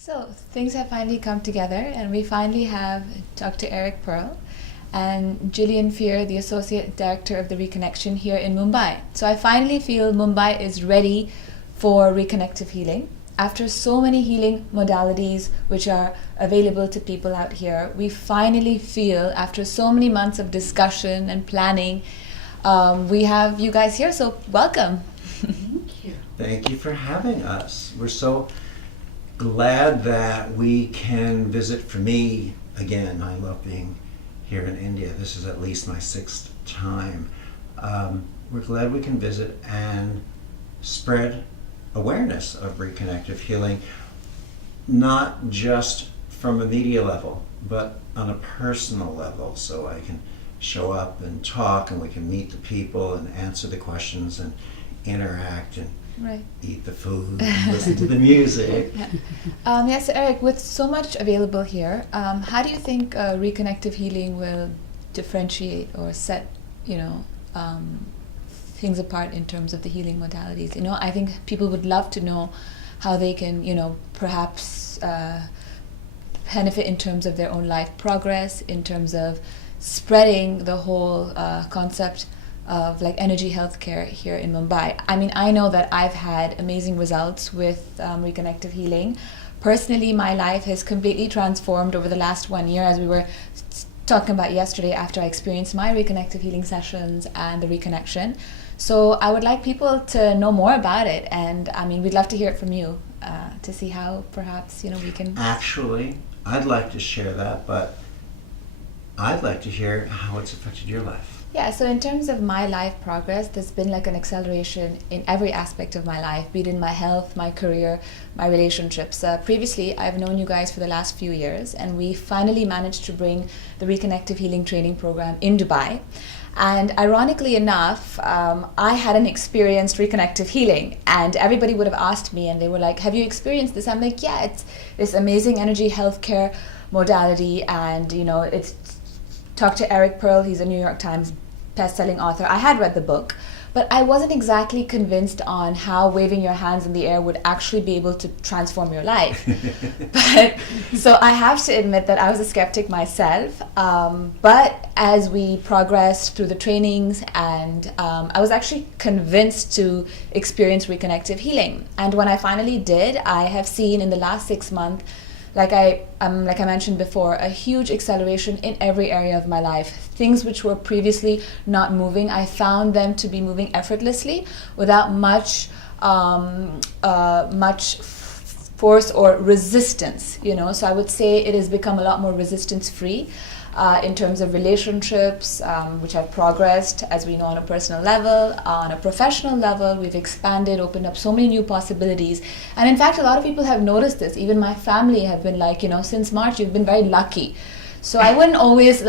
So things have finally come together, and we finally have Dr. Eric Pearl and Gillian Fear, the Associate Director of the Reconnection here in Mumbai. So I finally feel Mumbai is ready for reconnective healing. After so many healing modalities which are available to people out here, we finally feel, after so many months of discussion and planning, we have you guys here, so welcome. Thank you. Thank you for having us. We're so glad that we can visit. For me, again, I love being here in India. This is at least my sixth time. We're glad we can visit and spread awareness of reconnective healing, not just from a media level, but on a personal level, so I can show up and talk and we can meet the people and answer the questions and interact and Right. eat the food and listen to the music. Yes, Eric, with so much available here, how do you think reconnective healing will differentiate or set, things apart in terms of the healing modalities? I think people would love to know how they can, perhaps benefit in terms of their own life progress, in terms of spreading the whole concept of like energy healthcare here in Mumbai. I mean, I know that I've had amazing results with reconnective healing. Personally, my life has completely transformed over the last 1 year, as we were talking about yesterday after I experienced my reconnective healing sessions and the reconnection. So I would like people to know more about it, and I mean, we'd love to hear it from you to see how perhaps we can. Actually, I'd like to share that, but I'd like to hear how it's affected your life. Yeah, so in terms of my life progress, there's been like an acceleration in every aspect of my life, be it in my health, my career, my relationships. Previously, I've known you guys for the last few years, and we finally managed to bring the Reconnective Healing Training Program in Dubai. And ironically enough, I hadn't experienced reconnective healing, and everybody would have asked me, and they were like, have you experienced this? I'm like, yeah, it's this amazing energy healthcare modality, and it's Dr. Eric Pearl. He's a New York Times best-selling author. I had read the book, but I wasn't exactly convinced on how waving your hands in the air would actually be able to transform your life. But so I have to admit that I was a skeptic myself. But as we progressed through the trainings, and I was actually convinced to experience reconnective healing. And when I finally did, I have seen in the last 6 months, like I mentioned before, a huge acceleration in every area of my life. Things which were previously not moving, I found them to be moving effortlessly without much force or resistance. So I would say it has become a lot more resistance-free. In terms of relationships, which have progressed, as we know, on a personal level, on a professional level, we've expanded, opened up so many new possibilities. And in fact, a lot of people have noticed this. Even my family have been like, since March, you've been very lucky. So I wouldn't always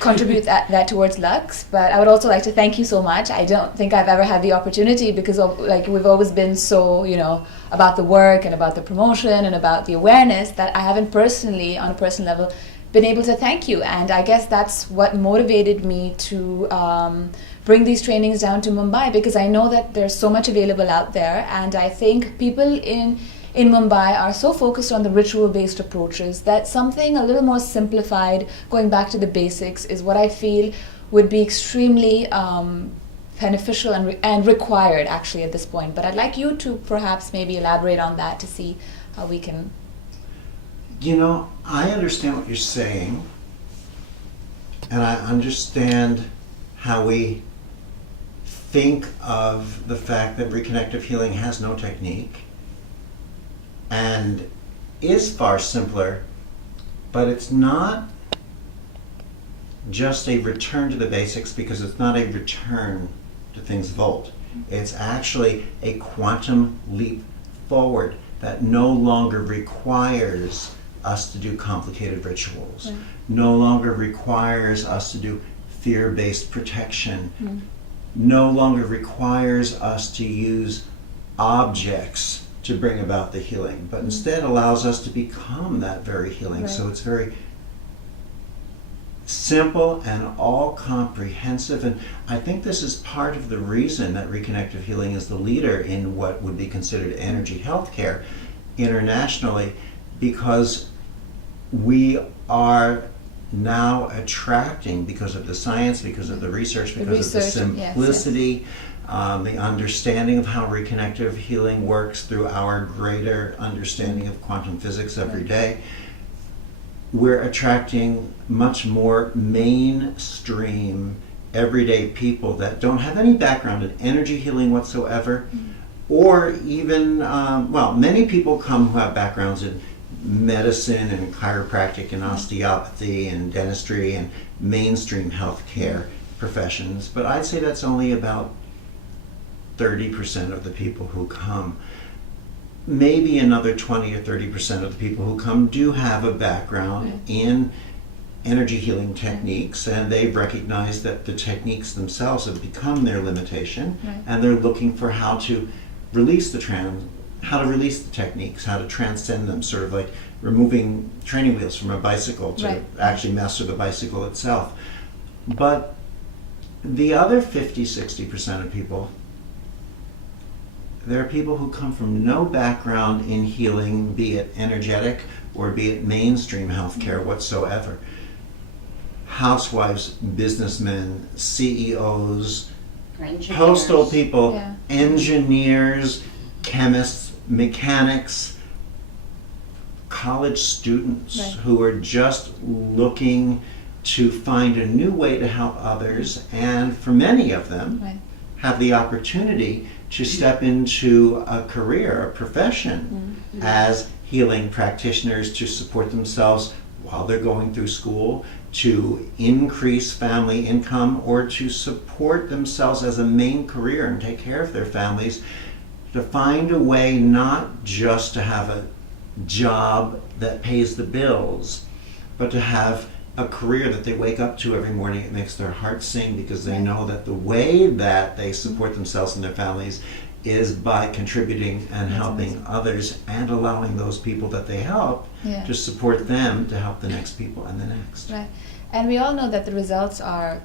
contribute that towards Lux, but I would also like to thank you so much. I don't think I've ever had the opportunity, because we've always been so, about the work and about the promotion and about the awareness, that I haven't personally, on a personal level, been able to thank you. And I guess that's what motivated me to bring these trainings down to Mumbai, because I know that there's so much available out there, and I think people in Mumbai are so focused on the ritual-based approaches that something a little more simplified, going back to the basics, is what I feel would be extremely beneficial and required actually at this point. But I'd like you to perhaps maybe elaborate on that to see how we can. I understand what you're saying, and I understand how we think of the fact that reconnective healing has no technique and is far simpler, but it's not just a return to the basics, because it's not a return to things of old. It's actually a quantum leap forward that no longer requires us to do complicated rituals, right. No longer requires us to do fear-based protection, no longer requires us to use objects to bring about the healing, but instead allows us to become that very healing. Right. So it's very simple and all comprehensive, and I think this is part of the reason that reconnective healing is the leader in what would be considered energy healthcare, internationally because we are now attracting, because of the science, because of the research, because of the simplicity, the understanding of how reconnective healing works through our greater understanding of quantum physics every day. We're attracting much more mainstream, everyday people that don't have any background in energy healing whatsoever, or even, many people come who have backgrounds in medicine and chiropractic and osteopathy and dentistry and mainstream healthcare professions, but I'd say that's only about 30% of the people who come. Maybe another 20 or 30% of the people who come do have a background in energy healing techniques, and they've recognized that the techniques themselves have become their limitation, and they're looking for how to release the techniques, how to transcend them, sort of like removing training wheels from a bicycle to actually master the bicycle itself. But the other 50-60% of people, there are people who come from no background in healing, be it energetic or be it mainstream healthcare whatsoever. Housewives, businessmen, CEOs, postal people, engineers, chemists, mechanics, college students who are just looking to find a new way to help others, and for many of them have the opportunity to step into a career, a profession as healing practitioners to support themselves while they're going through school, to increase family income, or to support themselves as a main career and take care of their families, to find a way not just to have a job that pays the bills, but to have a career that they wake up to every morning. It makes their heart sing because they know that the way that they support themselves and their families is by contributing and helping others, and allowing those people that they help to support them to help the next people and the next. Right. And we all know that the results are,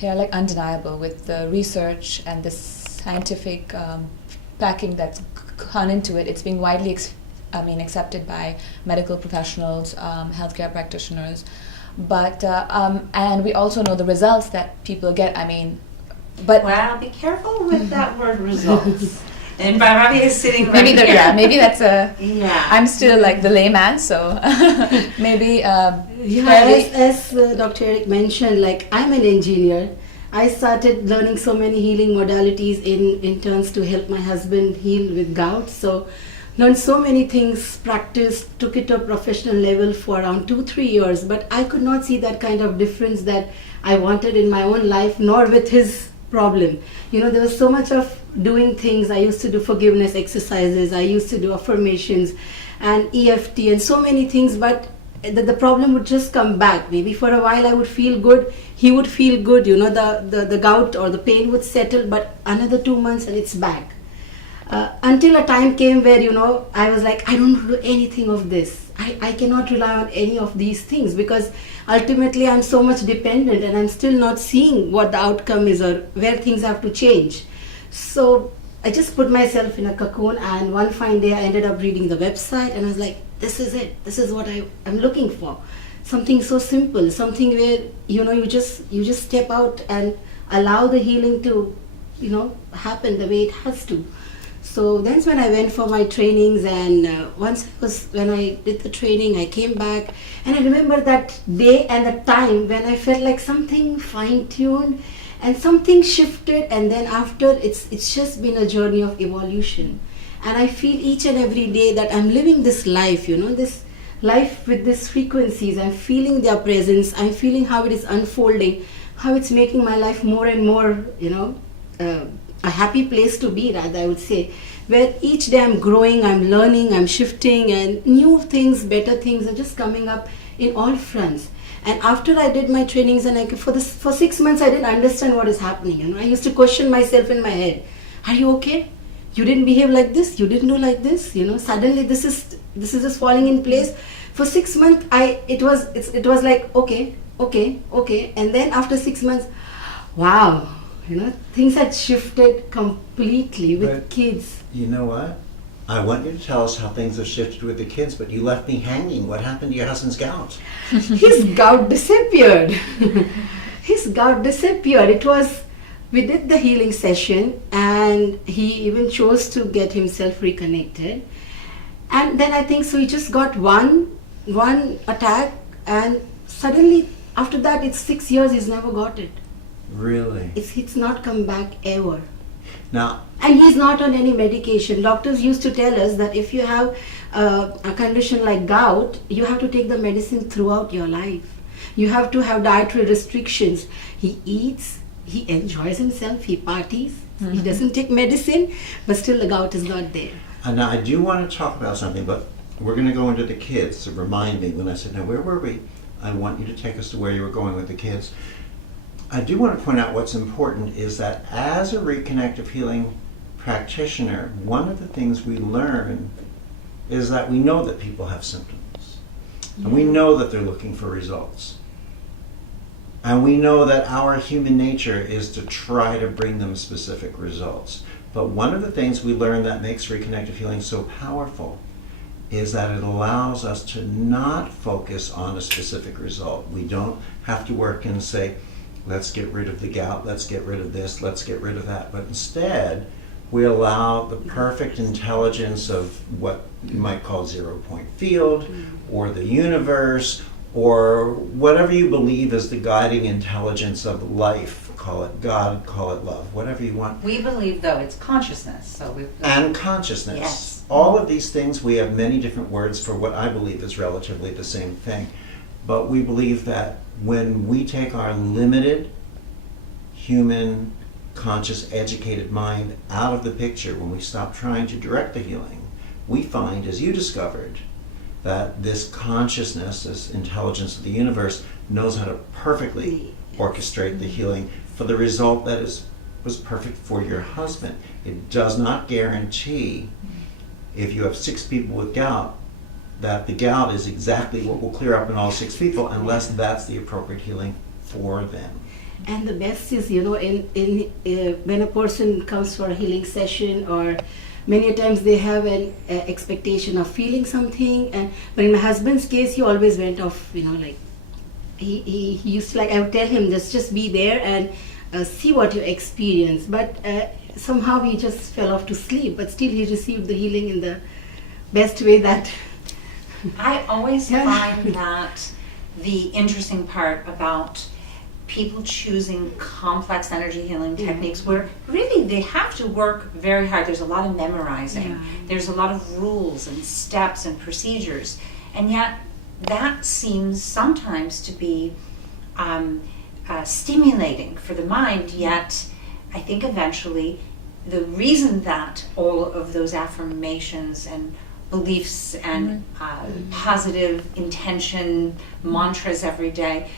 they're like undeniable with the research and the scientific backing that's gone into it. It's being widely accepted by medical professionals, healthcare practitioners, but and we also know the results that people get. But well, be careful with that word results. And Bhairavi is sitting right here. Maybe that's a. I'm still like the layman, so maybe. As Dr. Eric mentioned, like I'm an engineer. I started learning so many healing modalities in turns to help my husband heal with gout. So learned so many things, practiced, took it to a professional level for around 2-3 years, but I could not see that kind of difference that I wanted in my own life, nor with his problem. There was so much of doing things. I used to do forgiveness exercises, I used to do affirmations and EFT and so many things, but the problem would just come back. Maybe for a while I would feel good, he would feel good, the gout or the pain would settle, but another 2 months and it's back. Until a time came where, I was like, I don't do anything of this. I cannot rely on any of these things, because ultimately I'm so much dependent and I'm still not seeing what the outcome is or where things have to change. So I just put myself in a cocoon, and one fine day I ended up reading the website and I was like, this is it. This is what I'm looking for. Something so simple, something where, you just step out and allow the healing to, happen the way it has to. So that's when I went for my trainings, and when I did the training, I came back, and I remember that day and the time when I felt like something fine-tuned and something shifted, and then after it's just been a journey of evolution. And I feel each and every day that I'm living this life, this life with these frequencies. I'm feeling their presence. I'm feeling how it is unfolding, how it's making my life more and more, a happy place to be, rather, I would say, where each day I'm growing, I'm learning, I'm shifting, and new things, better things are just coming up in all fronts. And after I did my trainings, and for 6 months I didn't understand what is happening. I used to question myself in my head. Are you okay? You didn't behave like this. You didn't do like this. Suddenly this is just falling in place. For 6 months, it was like okay, and then after 6 months, wow. things had shifted completely with But- kids. You know what? I want you to tell us how things have shifted with the kids, but you left me hanging. What happened to your husband's gout? His gout disappeared. His gout disappeared. We did the healing session, and he even chose to get himself reconnected. And then I think so he just got one attack, and suddenly after that it's 6 years he's never got it. Really? It's not come back ever. Now, And he's not on any medication. Doctors used to tell us that if you have a condition like gout, you have to take the medicine throughout your life. You have to have dietary restrictions. He eats, he enjoys himself, he parties, he doesn't take medicine, but still the gout is not there. and now I do want to talk about something, but we're going to go into the kids. So remind me when I said, now where were we? I want you to take us to where you were going with the kids. I do want to point out what's important is that as a reconnective healing practitioner, one of the things we learn is that we know that people have symptoms. And we know that they're looking for results. And we know that our human nature is to try to bring them specific results. But one of the things we learn that makes reconnective healing so powerful is that it allows us to not focus on a specific result. We don't have to work and say, let's get rid of the gout, let's get rid of this, let's get rid of that. But instead, we allow the perfect intelligence of what you might call zero-point field, or the universe, or whatever you believe is the guiding intelligence of life. Call it God, call it love, whatever you want. We believe, though, it's consciousness. So we've And consciousness. Yes. All of these things, we have many different words for what I believe is relatively the same thing. But we believe that when we take our limited, human, conscious, educated mind out of the picture, when we stop trying to direct the healing, we find, as you discovered, that this consciousness, this intelligence of the universe, knows how to perfectly orchestrate the healing for the result that was perfect for your husband. It does not guarantee, if you have 6 people with gout, that the gout is exactly what will clear up in all 6 people, unless that's the appropriate healing for them. And the best is, when a person comes for a healing session, or many times they have an expectation of feeling something, but in my husband's case, he always went off, he used to, I would tell him, just be there and see what you experience. But somehow he just fell off to sleep, but still he received the healing in the best way that... I always find that the interesting part about people choosing complex energy healing techniques, where really they have to work very hard. There's a lot of memorizing. There's a lot of rules and steps and procedures. And yet that seems sometimes to be stimulating for the mind, yet I think eventually the reason that all of those affirmations and beliefs and positive intention mantras every day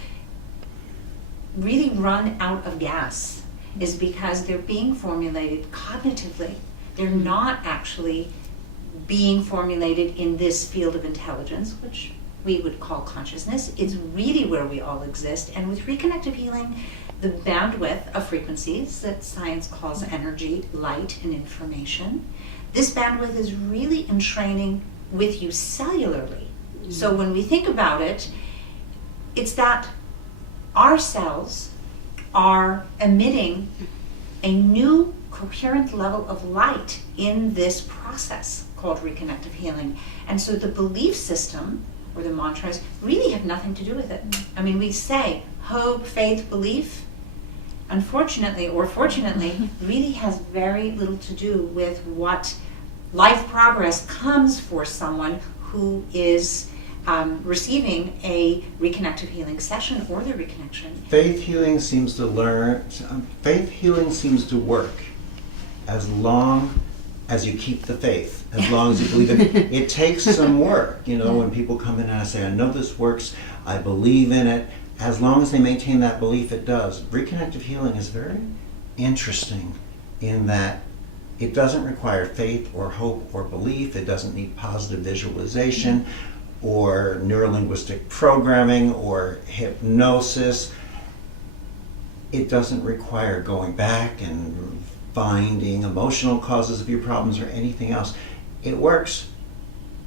really run out of gas is because they're being formulated cognitively. They're not actually being formulated in this field of intelligence, which we would call consciousness. It's really where we all exist. And with reconnective healing, the bandwidth of frequencies that science calls energy, light, and information, this bandwidth is really entraining with you cellularly. So when we think about it, it's that our cells are emitting a new coherent level of light in this process called reconnective healing. And so the belief system, or the mantras, really have nothing to do with it. I mean, we say hope, faith, belief, unfortunately or fortunately, really has very little to do with what life progress comes for someone who is receiving a reconnective healing session or the reconnection. Faith healing seems to work as long as you keep the faith, as long as you believe it. It takes some work, when people come in and I say, I know this works, I believe in it. As long as they maintain that belief, it does. Reconnective healing is very interesting in that it doesn't require faith or hope or belief. It doesn't need positive visualization or neurolinguistic programming or hypnosis. it doesn't require going back and finding emotional causes of your problems or anything else. It works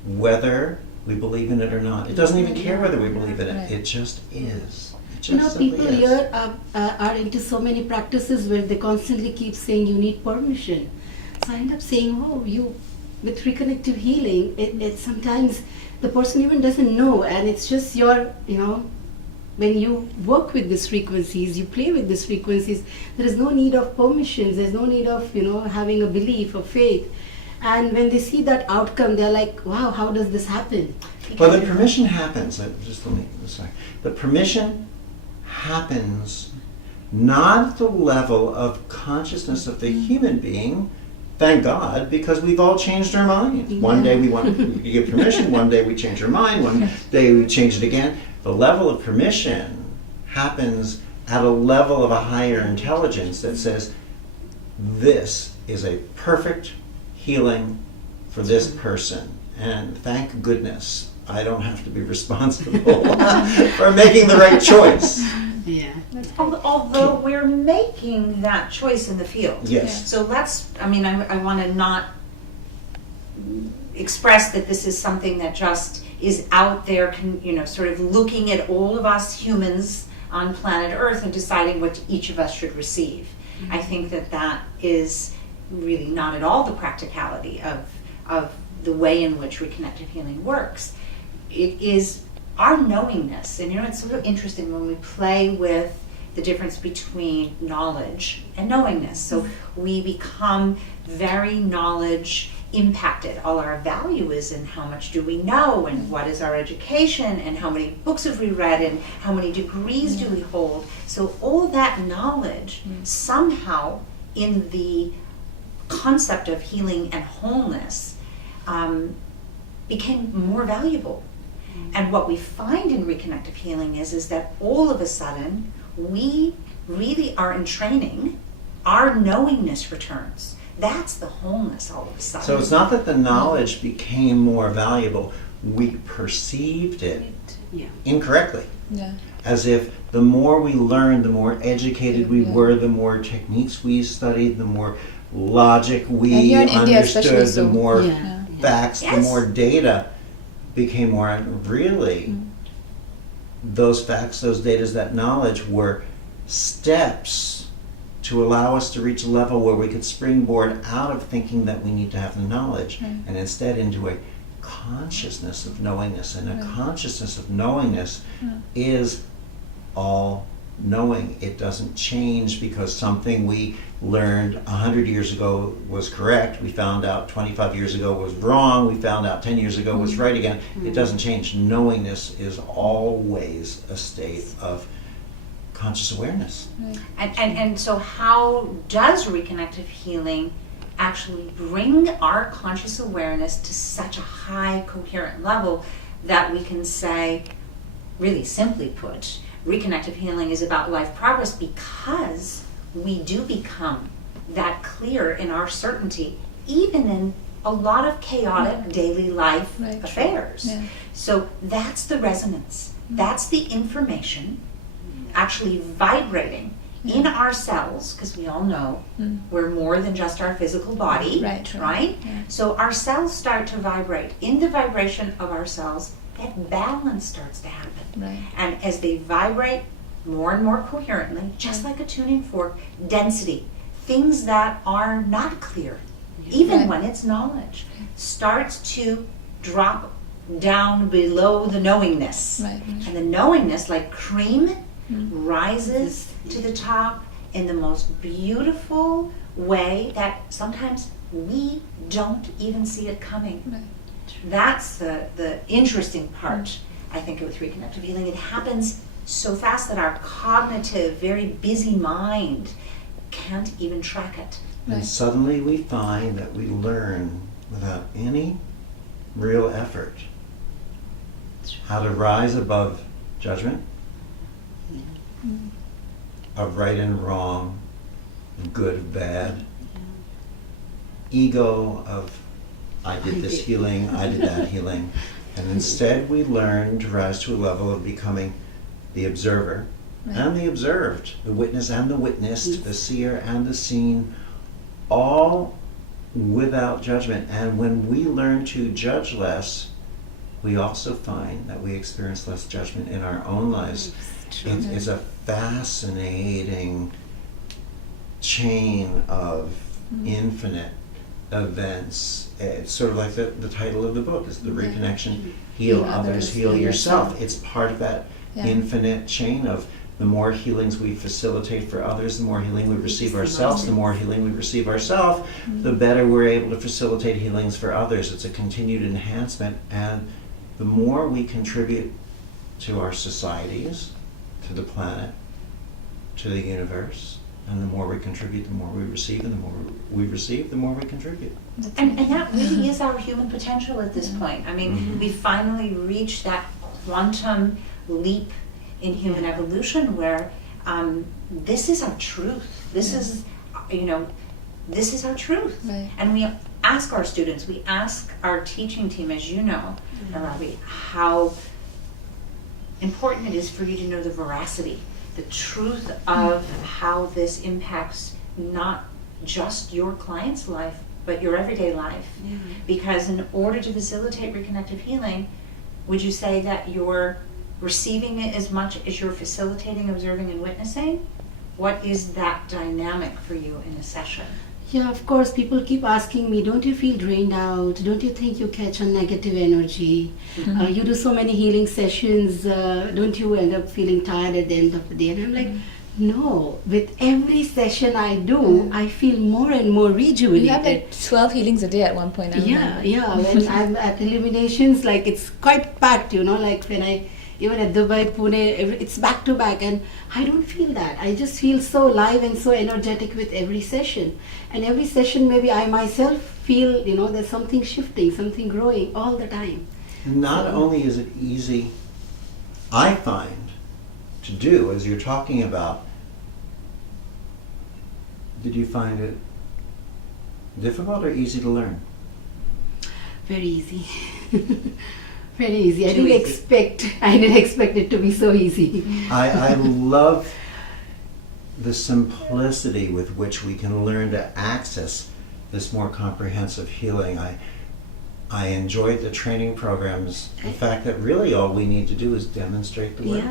whether we believe in it or not. It doesn't even care whether we believe in it. Right. It just is. It You just know, simply people is. here are into so many practices where they constantly keep saying you need permission. So I end up saying, oh, with reconnective healing, it sometimes the person even doesn't know, and it's just your, when you work with these frequencies, you play with these frequencies, there is no need of permissions, there's no need of, having a belief or faith. And when they see that outcome, they're like, wow, how does this happen? Well, the permission happens. Just let me, sorry. The permission happens not at the level of consciousness of the human being, thank God, because we've all changed our mind. One day we give permission, one day we change our mind, one day we change it again. The level of permission happens at a level of a higher intelligence that says, this is a perfect healing for this person. And thank goodness I don't have to be responsible for making the right choice. Yeah. Although we're making that choice in the field. Yes. So I want to not express that this is something that just is out there, sort of looking at all of us humans on planet Earth and deciding what each of us should receive. I think that is really not at all the practicality of the way in which reconnective healing works. It is our knowingness, and it's sort of interesting when we play with the difference between knowledge and knowingness. So we become very knowledge impacted. All our value is in how much do we know, and what is our education, and how many books have we read, and how many degrees do we hold. So all that knowledge somehow in the concept of healing and wholeness became more valuable. And what we find in reconnective healing is that all of a sudden we really are in training, our knowingness returns. That's the wholeness all of a sudden. So it's not that the knowledge became more valuable, we perceived it incorrectly. Yeah. As if the more we learned, the more educated we were, the more techniques we studied, the more logic we And here in India especially, understood, the more Yeah. facts, the Yes. more data became more. And really, those facts, those data, that knowledge were steps to allow us to reach a level where we could springboard out of thinking that we need to have the knowledge and instead into a consciousness of knowingness. And a consciousness of knowingness is all knowing. It doesn't change because something we learned 100 years ago was correct. We found out 25 years ago was wrong. We found out 10 years ago was right again. It doesn't change. Knowingness is always a state of conscious awareness. And so how does reconnective healing actually bring our conscious awareness to such a high coherent level that we can say, really simply put, reconnective healing is about life progress because we do become that clear in our certainty, even in a lot of chaotic daily life affairs. Yeah. So that's the resonance. That's the information actually vibrating in our cells, because we all know we're more than just our physical body, right? Yeah. So our cells start to vibrate. In the vibration of our cells, that balance starts to happen. Right. And as they vibrate more and more coherently, just like a tuning fork, density, things that are not clear, even when it's knowledge, starts to drop down below the knowingness. And the knowingness, like cream, rises to the top in the most beautiful way that sometimes we don't even see it coming. That's the interesting part, I think, with reconnective healing. It happens so fast that our cognitive, very busy mind can't even track it. And suddenly we find that we learn without any real effort how to rise above judgment, of right and wrong, of good and bad, ego of I did this healing, I did that healing. And instead we learn to rise to a level of becoming the observer, and the observed, the witness and the witnessed, the seer and the seen, all without judgment. And when we learn to judge less, we also find that we experience less judgment in our own lives. It's a fascinating chain of infinite events. It's sort of like the title of the book is The Reconnection, Heal Others, Heal Yourself. It's part of that infinite chain of the more healings we facilitate for others, the more healing we receive ourselves, the more healing we receive ourselves, the better we're able to facilitate healings for others. It's a continued enhancement, and the more we contribute to our societies, to the planet, to the universe, and the more we contribute, the more we receive, and the more we receive, the more we contribute. And that really is our human potential at this point. I mean, we finally reached that quantum leap in human evolution where this is our truth. This is, this is our truth. Right. And we ask our students, we ask our teaching team, as you know, Bhairavi, how important it is for you to know the veracity, the truth of how this impacts not just your client's life, but your everyday life. Because in order to facilitate reconnective healing, would you say that you're receiving it as much as you're facilitating, observing, and witnessing? What is that dynamic for you in a session? Yeah, of course, people keep asking me, don't you feel drained out? Don't you think you catch a negative energy? You do so many healing sessions, don't you end up feeling tired at the end of the day? And I'm like, no, with every session I do, I feel more and more rejuvenated. You have like 12 healings a day at one point. When I'm at Illuminations, like it's quite packed, like when even at Dubai, Pune, it's back to back, and I don't feel that. I just feel so live and so energetic with every session. And every session, maybe I myself feel, there's something shifting, something growing all the time. Not only is it easy, I find, to do, as you're talking about, did you find it difficult or easy to learn? Very easy. Very easy. I Too didn't easy. expect it to be so easy. I love the simplicity with which we can learn to access this more comprehensive healing. I enjoyed the training programs. The fact that really all we need to do is demonstrate the work,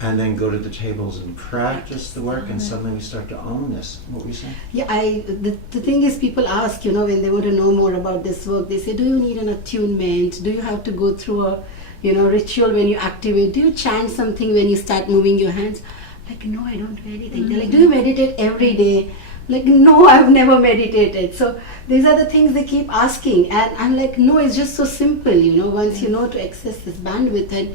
and then go to the tables and practice the work, and suddenly we start to own this. What were you saying? Yeah, the thing is, people ask, when they want to know more about this work, they say, do you need an attunement? Do you have to go through a, ritual when you activate? Do you chant something when you start moving your hands? Like, no, I don't do anything. They're like, do you meditate every day? Like, no, I've never meditated. So these are the things they keep asking. And I'm like, no, it's just so simple, once you know to access this bandwidth, and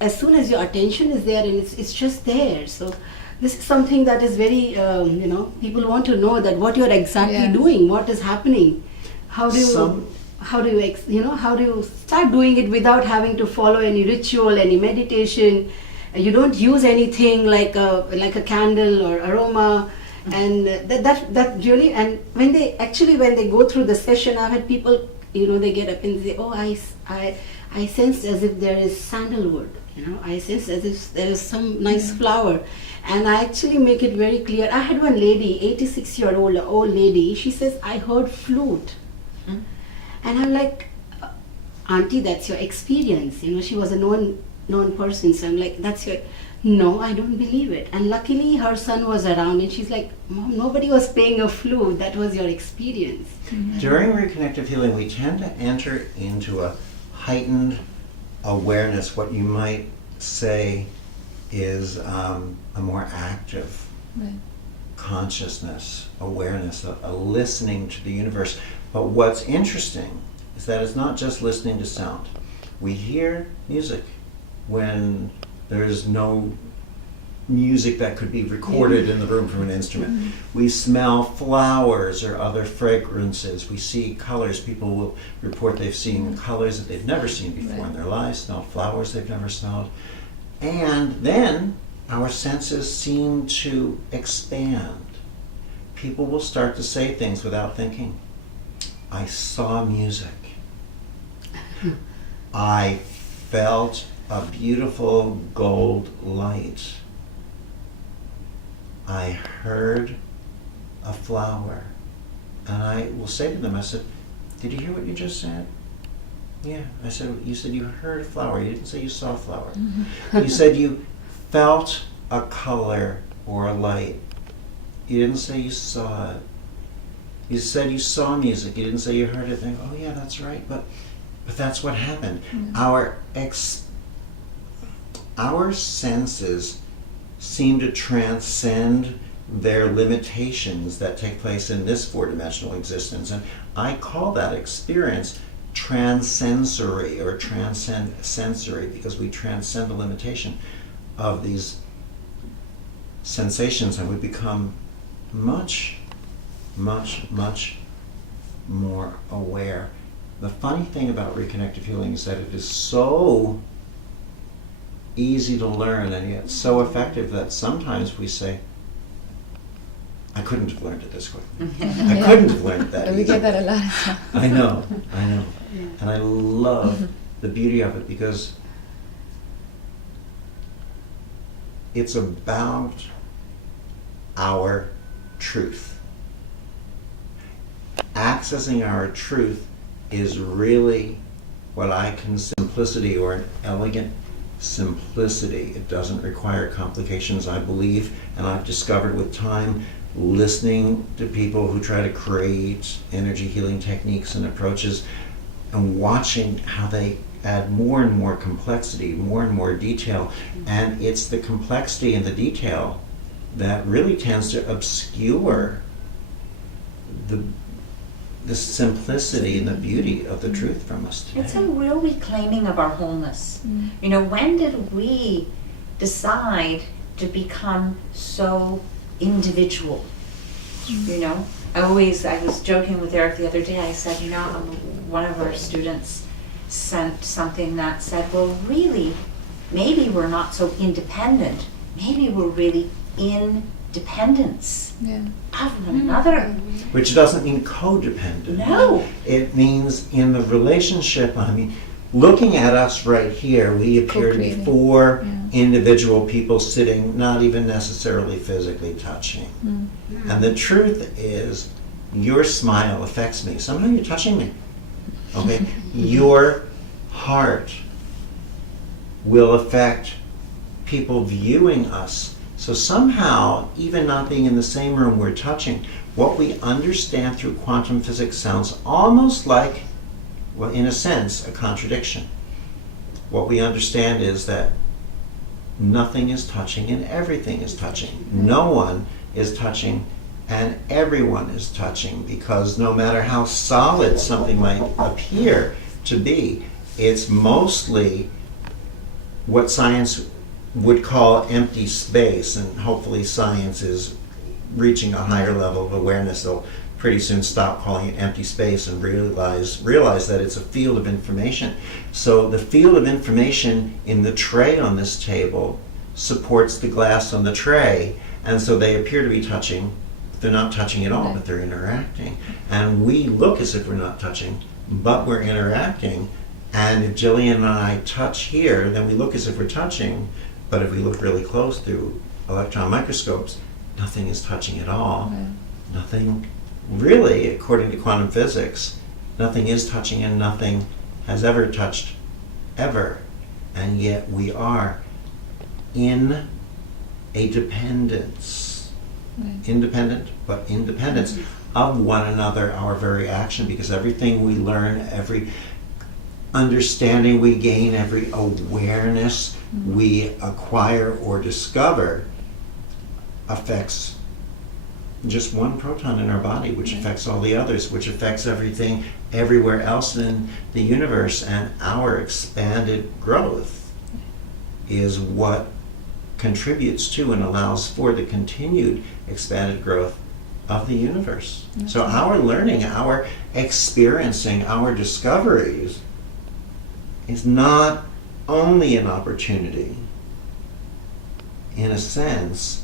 as soon as your attention is there, and it's just there. So this is something that is very, people want to know that what you're exactly doing, what is happening. How do you start doing it without having to follow any ritual, any meditation? You don't use anything like a candle or aroma. And that really, and when they go through the session, I've had people, they get up and say, oh, I sensed as if there is sandalwood, I sensed as if there is some nice flower. And I actually make it very clear. I had one lady, 86-year-old old lady, she says, I heard flute. And I'm like, auntie, that's your experience. She was a known person, so I'm like, that's your... No, I don't believe it. And luckily her son was around, and she's like, Mom, nobody was playing a flute. That was your experience. During reconnective healing, we tend to enter into a heightened awareness, what you might say is a more active consciousness, awareness, a listening to the universe. But what's interesting is that it's not just listening to sound. We hear music when there's no music that could be recorded in the room from an instrument. We smell flowers or other fragrances. We see colors. People will report they've seen colors that they've never seen before in their lives, smell flowers they've never smelled. And then our senses seem to expand. People will start to say things without thinking. I saw music. I felt a beautiful gold light. I heard a flower. And I will say to them, I said, did you hear what you just said? Yeah. I said, you said you heard a flower. You didn't say you saw a flower. You said you felt a color or a light. You didn't say you saw it. You said you saw music. You didn't say you heard it. Think, oh yeah, that's right. But that's what happened. Our senses seem to transcend their limitations that take place in this four-dimensional existence. And I call that experience transsensory or transcend sensory, because we transcend the limitation of these sensations and we become much, much, much more aware. The funny thing about reconnective healing is that it is so easy to learn and yet so effective that sometimes we say, I couldn't have learned it this quickly. I couldn't have learned that We easily. get that a lot. I know. And I love the beauty of it because it's about our truth. Accessing our truth is really what I can simplicity, or an elegant simplicity. It doesn't require complications, I believe, and I've discovered with time, listening to people who try to create energy healing techniques and approaches and watching how they add more and more complexity, more and more detail. And it's the complexity and the detail that really tends to obscure the simplicity and the beauty of the truth from us today. It's a real reclaiming of our wholeness. You know, when did we decide to become so individual? You know, I was joking with Eric the other day. I said, you know, one of our students sent something that said, well, really, maybe we're not so independent. Maybe we're really in dependence of one another. Which doesn't mean codependent. No. It means in the relationship, I mean, looking at us right here, we appear to be Co-creating. four individual people sitting, not even necessarily physically touching. And the truth is, your smile affects me. Somehow you're touching me. Okay? Your heart will affect people viewing us. So somehow, even not being in the same room, we're touching. What we understand through quantum physics sounds almost like, well, in a sense, a contradiction. What we understand is that nothing is touching and everything is touching. No one is touching and everyone is touching, because no matter how solid something might appear to be, it's mostly what science would call empty space, and hopefully science is reaching a higher level of awareness. They'll pretty soon stop calling it empty space and realize that it's a field of information. So the field of information in the tray on this table supports the glass on the tray, and so they appear to be touching. They're not touching at all, but they're interacting. And we look as if we're not touching, but we're interacting. And if Jillian and I touch here, then we look as if we're touching, but if we look really close through electron microscopes, nothing is touching at all. Nothing, really, according to quantum physics, nothing is touching and nothing has ever touched, ever. And yet we are in a dependence. Independent, but independence of one another, our very action, because everything we learn, every understanding we gain, every awareness we acquire or discover affects just one proton in our body, which affects all the others, which affects everything everywhere else in the universe. And our expanded growth is what contributes to and allows for the continued expanded growth of the universe. So our learning, our experiencing, our discoveries is not only an opportunity. In a sense,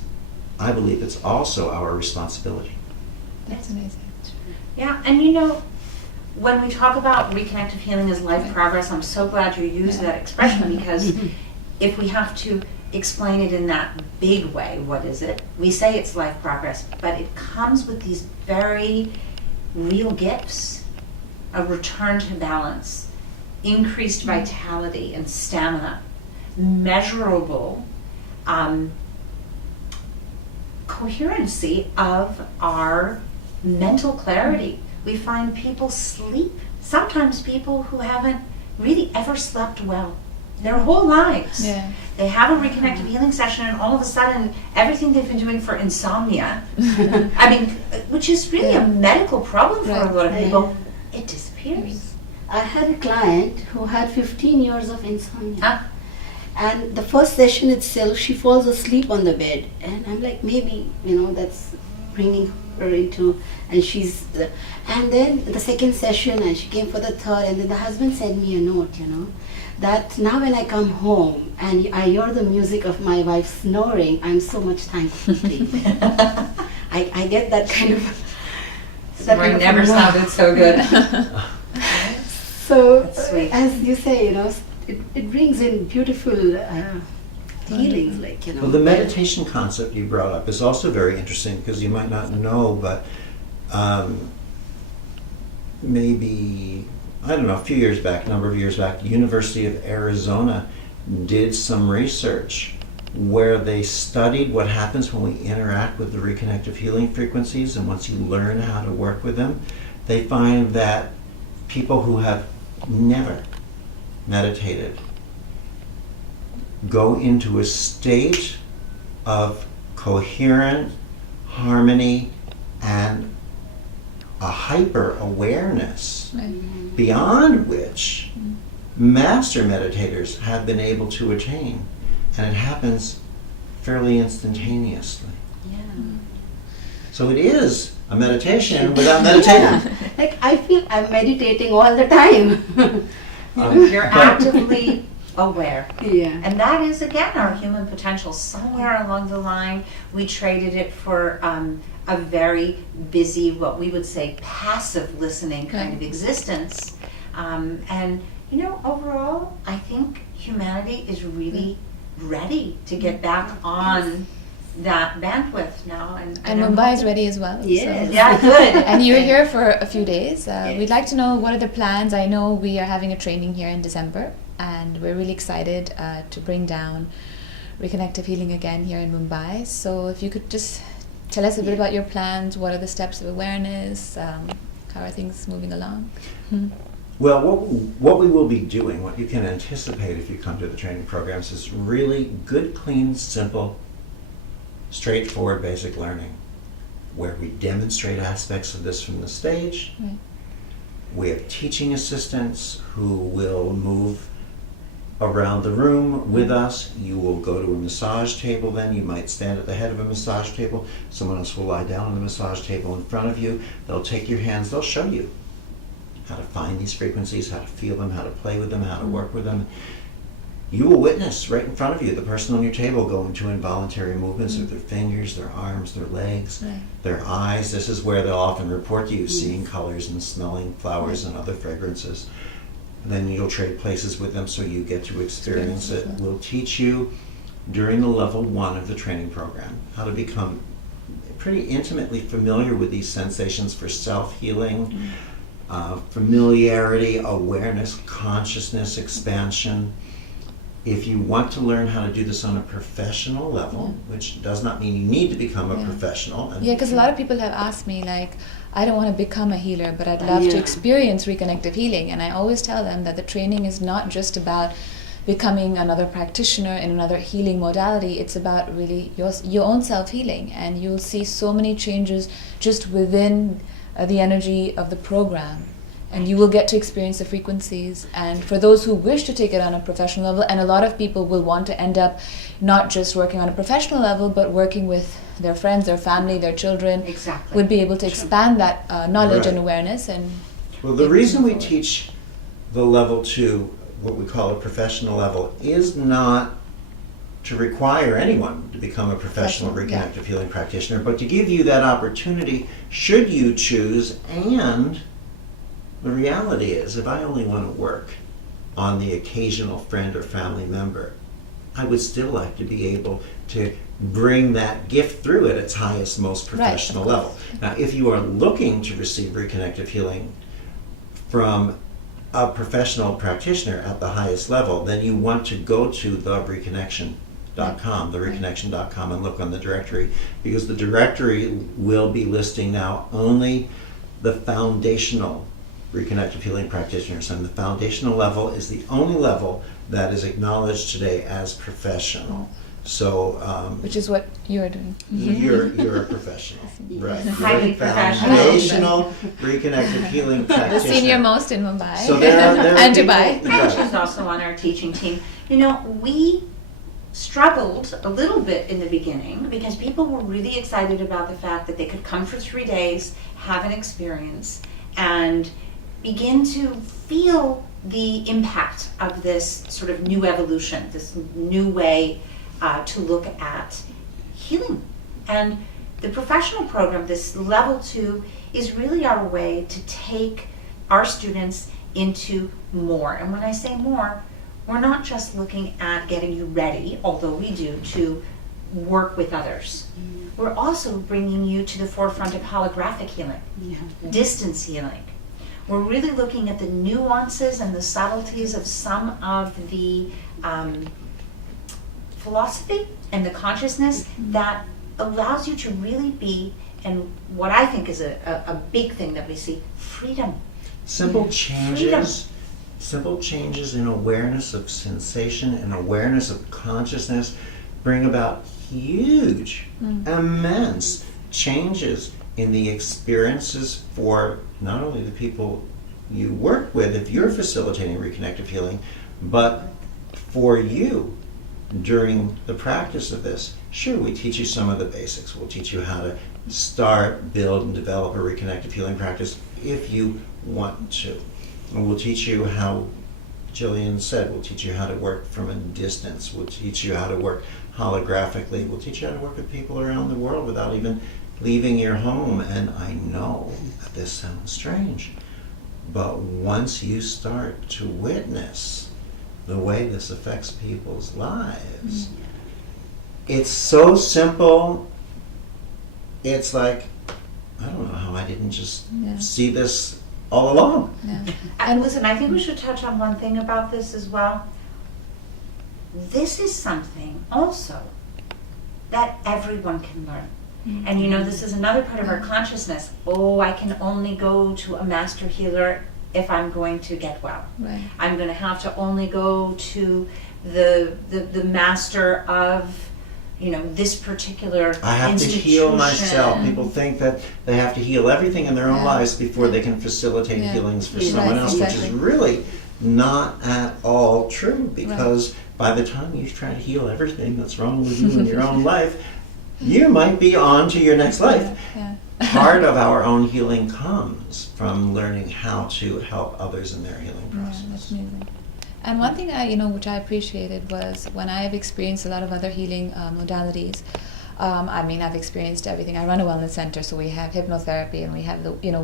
I believe it's also our responsibility. That's amazing. Yeah, and you know, when we talk about reconnective healing as life progress, I'm so glad you used that expression, because if we have to explain it in that big way. What is it? We say it's life progress, but it comes with these very real gifts: a return to balance, increased vitality and stamina, measurable coherency of our mental clarity. We find people sleep, sometimes people who haven't really ever slept well their whole lives. Yeah. They have a reconnective healing session, and all of a sudden everything they've been doing for insomnia, I mean, which is really a medical problem for a lot of people, it disappears. I had a client who had 15 years of insomnia. Huh? And the first session itself, she falls asleep on the bed. And I'm like, maybe, that's bringing her into, and she's, and then the second session, and she came for the third, and then the husband sent me a note, that now when I come home and I hear the music of my wife snoring, I'm so much thankful to you. I get that kind of... Snoring never sounded so good. So, That's sweet. as you say, it brings in beautiful healings, Well, the meditation concept you brought up is also very interesting, because you might not know, but maybe, I don't know, a number of years back, University of Arizona did some research where they studied what happens when we interact with the reconnective healing frequencies, and once you learn how to work with them, they find that people who have never meditated go into a state of coherent harmony and a hyper awareness beyond which master meditators have been able to attain, and it happens fairly instantaneously. Yeah. So it is a meditation without meditating. Like, I feel I'm meditating all the time. You're actively aware. Yeah. And that is, again, our human potential. Somewhere along the line, we traded it for a very busy, what we would say, passive listening kind of existence. And, overall, I think humanity is really ready to get back on that bandwidth now. And Mumbai is ready as well. Yes. So. Yeah, good. And you're here for a few days. We'd like to know, what are the plans? I know we are having a training here in December, and we're really excited to bring down Reconnective Healing again here in Mumbai. So if you could just tell us a bit about your plans, what are the steps of awareness, how are things moving along? Well, what we will be doing, what you can anticipate if you come to the training programs, is really good, clean, simple, straightforward basic learning, where we demonstrate aspects of this from the stage. Right. We have teaching assistants who will move around the room with us. You will go to a massage table, then you might stand at the head of a massage table. Someone else will lie down on the massage table in front of you. They'll take your hands, they'll show you how to find these frequencies, how to feel them, how to play with them, how to work with them. You will witness right in front of you the person on your table go into involuntary movements of their fingers, their arms, their legs, their eyes. This is where they'll often report to you seeing colors and smelling flowers and other fragrances. And then you'll trade places with them so you get to experience it. We'll teach you during the level 1 of the training program how to become pretty intimately familiar with these sensations for self-healing, familiarity, awareness, consciousness, expansion. If you want to learn how to do this on a professional level, which does not mean you need to become a professional. Yeah, because a lot of people have asked me, like, I don't want to become a healer, but I'd love to experience reconnective healing. And I always tell them that the training is not just about becoming another practitioner in another healing modality. It's about really your own self-healing. And you'll see so many changes just within the energy of the program. And you will get to experience the frequencies. And for those who wish to take it on a professional level, and a lot of people will want to end up not just working on a professional level, but working with their friends, their family, their children, would be able to expand that knowledge and awareness. And well, the reason we teach the level 2, what we call a professional level, is not to require anyone to become a professional reconnective healing practitioner, but to give you that opportunity should you choose. And the reality is, if I only want to work on the occasional friend or family member, I would still like to be able to bring that gift through at its highest, most professional level. Now, if you are looking to receive reconnective healing from a professional practitioner at the highest level, then you want to go to thereconnection.com, and look on the directory, because the directory will be listing now only the foundational reconnective healing practitioners, and the foundational level is the only level that is acknowledged today as professional. So, which is what you're doing. you're a professional, right? Highly professional. Foundational reconnective healing The practitioner. senior most in Mumbai. So there are and people, Dubai. And she's also on our teaching team. You know, we struggled a little bit in the beginning because people were really excited about the fact that they could come for 3 days, have an experience, and begin to feel the impact of this sort of new evolution, this new way to look at healing. And the professional program, this level 2, is really our way to take our students into more. And when I say more, we're not just looking at getting you ready, although we do, to work with others. We're also bringing you to the forefront of holographic healing, distance healing. We're really looking at the nuances and the subtleties of some of the philosophy and the consciousness that allows you to really be, and what I think is a big thing that we see, freedom. Simple changes in awareness of sensation and awareness of consciousness bring about huge, immense changes in the experiences for not only the people you work with if you're facilitating reconnective healing, but for you during the practice of this. Sure, we teach you some of the basics. We'll teach you how to start, build, and develop a reconnective healing practice if you want to. And we'll teach you how, Jillian said, we'll teach you how to work from a distance. We'll teach you how to work holographically. We'll teach you how to work with people around the world without even leaving your home. And I know that this sounds strange, but once you start to witness the way this affects people's lives, it's so simple. It's like, I don't know how I didn't just see this all along. And listen, I think we should touch on one thing about this as well. This is something also that everyone can learn. And you know, this is another part of our consciousness. Oh, I can only go to a master healer if I'm going to get well. Right. I'm going to have to only go to the master of, you know, this particular I have to heal myself. People think that they have to heal everything in their own lives before they can facilitate healings for someone else, which is really not at all true, because by the time you try to heal everything that's wrong with you in your own life, you might be on to your next life. Part of our own healing comes from learning how to help others in their healing process. That's amazing. And one thing which I appreciated was when I've experienced a lot of other healing modalities. I've experienced everything. I run a wellness center, so we have hypnotherapy and we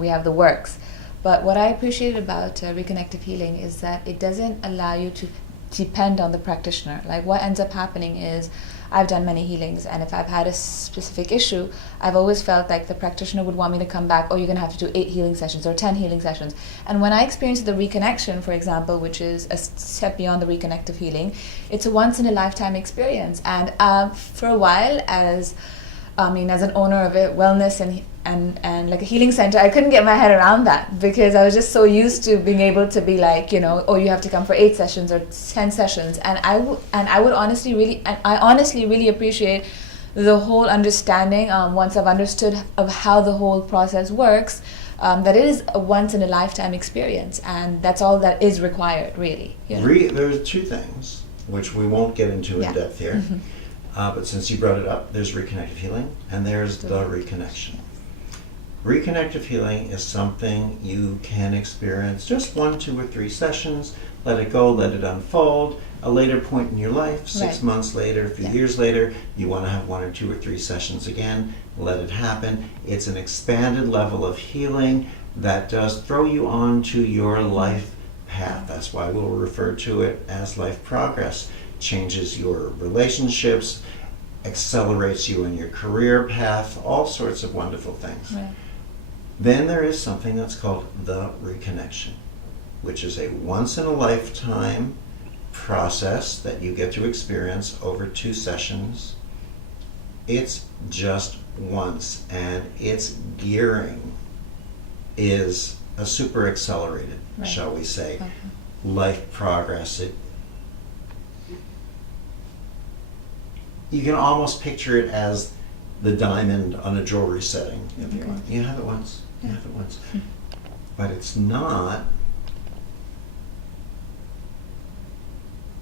have the works. But what I appreciated about reconnective healing is that it doesn't allow you to depend on the practitioner. Like, what ends up happening is, I've done many healings, and if I've had a specific issue, I've always felt like the practitioner would want me to come back, you're going to have to do 8 healing sessions or 10 healing sessions. And when I experienced the reconnection, for example, which is a step beyond the reconnective healing, it's a once-in-a-lifetime experience. And for a while, as an owner of a wellness and like a healing center, I couldn't get my head around that, because I was just so used to being able to be like, you have to come for 8 sessions or 10 sessions. And I honestly really appreciate the whole understanding, once I've understood of how the whole process works, that it is a once in a lifetime experience, and that's all that is required, really. There's 2 things which we won't get into in depth here. But since you brought it up, there's reconnective healing and there's the reconnection. Reconnective healing is something you can experience just 1, 2, or 3 sessions, let it go, let it unfold. A later point in your life, 6 months later, a few years later, you want to have 1 or 2 or 3 sessions again, let it happen. It's an expanded level of healing that does throw you onto your life path. That's why we'll refer to it as life progress. changes your relationships, accelerates you in your career path, all sorts of wonderful things. Right. Then there is something that's called the reconnection, which is a once-in-a-lifetime process that you get to experience over 2 sessions. It's just once, and its gearing is a super accelerated, Right. shall we say, Okay. life progress. You can almost picture it as the diamond on a jewelry setting, if you Okay. want. You have it once, you have it once. Hmm. But it's not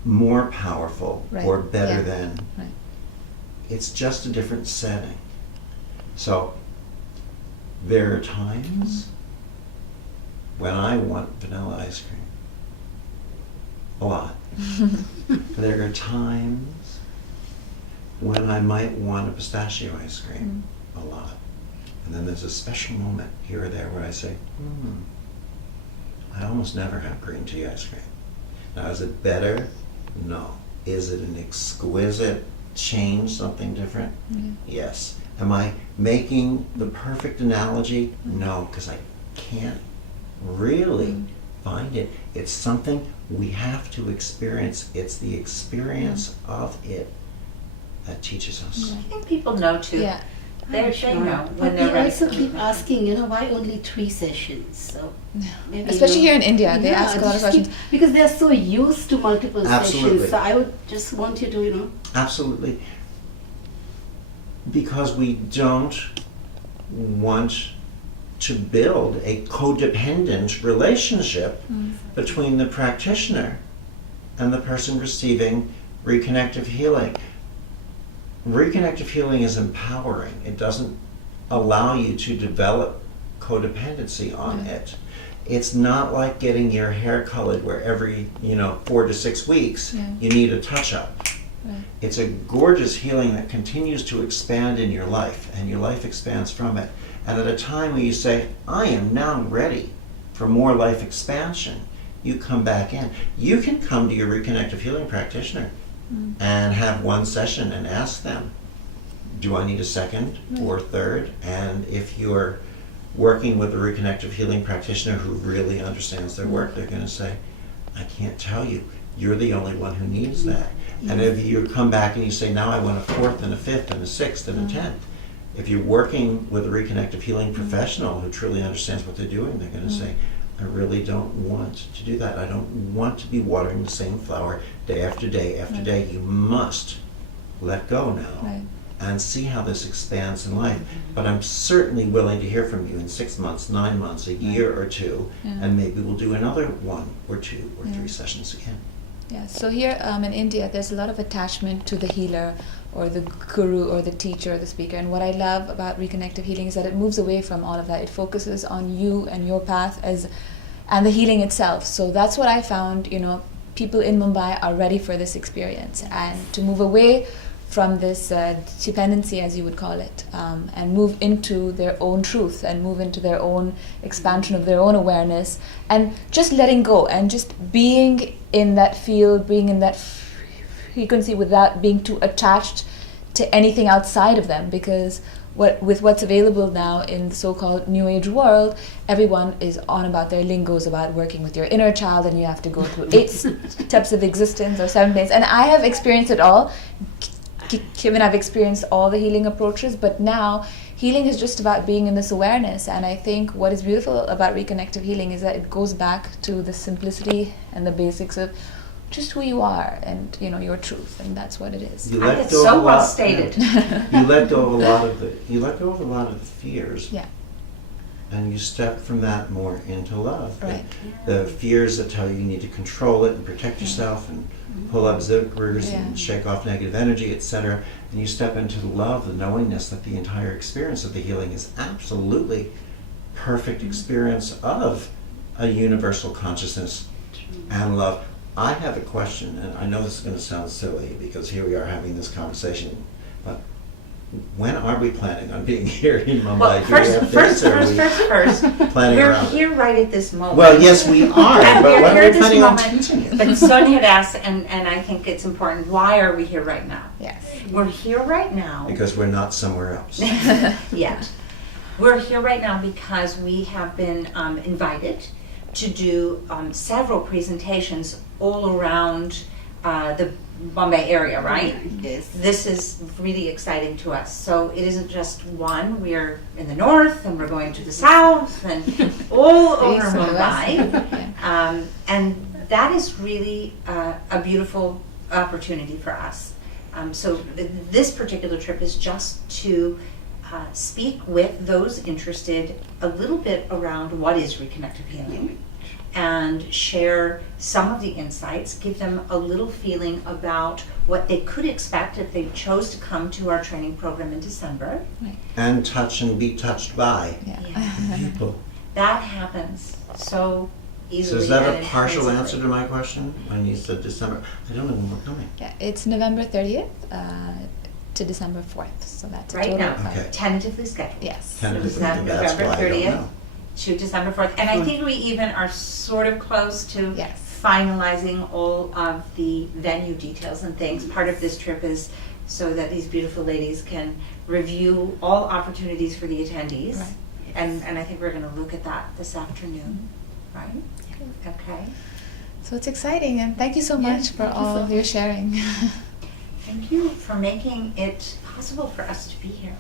more powerful Right. or better Yeah. than. Right. It's just a different setting. So there are times when I want vanilla ice cream. A lot. There are times when I might want a pistachio ice cream. A lot. And then there's a special moment here or there where I say, I almost never have green tea ice cream. Now, is it better? No. Is it an exquisite change, something different? Yeah. Yes. Am I making the perfect analogy? No, because I can't really find it. It's something we have to experience. It's the experience of it that teaches us. I think people know too. Yeah. They know when But they're we ready. also for keep it. asking, why only 3 sessions? So maybe, Especially here in India, they ask a lot of just keep- questions. because they're so used to multiple Absolutely. sessions. So I would just want you to, Absolutely. Because we don't want to build a codependent relationship between the practitioner and the person receiving reconnective healing. Reconnective healing is empowering. It doesn't allow you to develop codependency on it. It's not like getting your hair colored where every 4 to 6 weeks you need a touch-up. Right. It's a gorgeous healing that continues to expand in your life, and your life expands from it. And at a time when you say, I am now ready for more life expansion, you come back in. You can come to your reconnective healing practitioner and have 1 session and ask them, do I need a second or third? And if you're working with a reconnective healing practitioner who really understands their work, they're going to say, I can't tell you. You're the only one who needs that. And if you come back and you say, now I want a 4th and a 5th and a 6th and a 10th, if you're working with a reconnective healing professional who truly understands what they're doing, they're going to say, I really don't want to do that. I don't want to be watering the same flower day after day after day. You must let go now and see how this expands in life. But I'm certainly willing to hear from you in 6 months, 9 months, a year or 2, and maybe we'll do another 1 or 2 or 3 sessions again. Yeah, so here in India, there's a lot of attachment to the healer or the guru or the teacher or the speaker. And what I love about reconnective healing is that it moves away from all of that. It focuses on you and your path and the healing itself. So that's what I found, people in Mumbai are ready for this experience and to move away from this dependency, as you would call it, and move into their own truth and move into their own expansion of their own awareness and just letting go and just being in that field, being in that frequency without being too attached to anything outside of them. Because with what's available now in the so-called New Age world, everyone is on about their lingos about working with your inner child, and you have to go through 8 steps of existence or 7 days. And I have experienced it all. Kim and I've experienced all the healing approaches, but now healing is just about being in this awareness. And I think what is beautiful about reconnective healing is that it goes back to the simplicity and the basics of just who you are and your truth, and that's what it is. You let It's go so of a well lot- stated. You let go of a lot of the fears. Yeah. And you step from that more into love. Right. The fears that tell you you need to control it and protect yourself and pull up zippers and shake off negative energy, etc. And you step into the love, the knowingness that the entire experience of the healing is absolutely perfect experience of a universal consciousness and love. I have a question, and I know this is going to sound silly because here we are having this conversation, but when are we planning on being here in Mumbai? Well, Do we have dates, or are we planning we're around it? here right at this moment. Well, yes, we are, And but we're when here are at we this planning on moment, teaching it? but Sonia had asked, and I think it's important, why are we here right now? Yes. We're here right now. Because we're not somewhere else. Yet. We're here right now because we have been invited to do several presentations all around the Bombay area, right? Yes. This is really exciting to us. So it isn't just one. We're in the north and we're going to the south and all over East and the west. Mumbai. And that is really a beautiful opportunity for us. So this particular trip is just to speak with those interested a little bit around what is reconnective healing and share some of the insights, give them a little feeling about what they could expect if they chose to come to our training program in December. And touch and be touched by Yeah. people. That happens so So easily. is that and a partial intrinsically. answer to my question when you said December? I don't know when we're coming. Yeah, it's November 30th to December 4th, so that's a Right total now, of Okay. tentatively scheduled. Yes. Tentatively, Is that that's November why I don't 30th? know. To December 4th. And I think we even are sort of close to Yes. finalizing all of the venue details and things. Part of this trip is so that these beautiful ladies can review all opportunities for the attendees. Right. And I think we're going to look at that this afternoon, right? Okay. So it's exciting, and thank you so Yeah, much for thank you all so of your much. sharing. Thank you for making it possible for us to be here,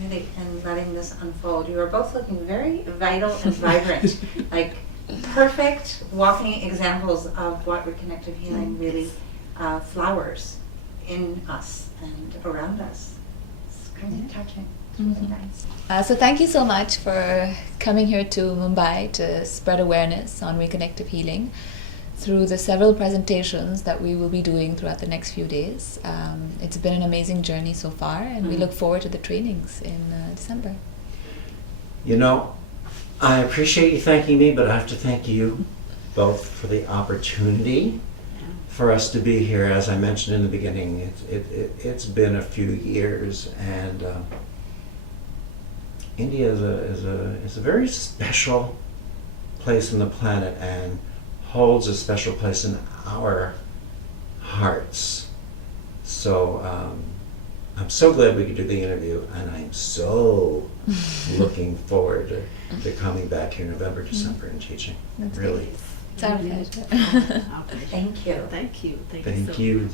really, and letting this unfold. You are both looking very vital and vibrant, like perfect walking examples of what reconnective healing really flowers in us and around us. It's kind of touching. It's really nice. So thank you so much for coming here to Mumbai to spread awareness on reconnective healing through the several presentations that we will be doing throughout the next few days. It's been an amazing journey so far, and we look forward to the trainings in December. You know, I appreciate you thanking me, but I have to thank you both for the opportunity for us to be here. As I mentioned in the beginning, it's been a few years, and India is a very special place on the planet and holds a special place in our hearts. So I'm so glad we could do the interview, and I'm so looking forward to coming back here in November, December, and teaching. That's Really. great. It's our pleasure. Okay. Thank you. Thank you. Thank so you. much.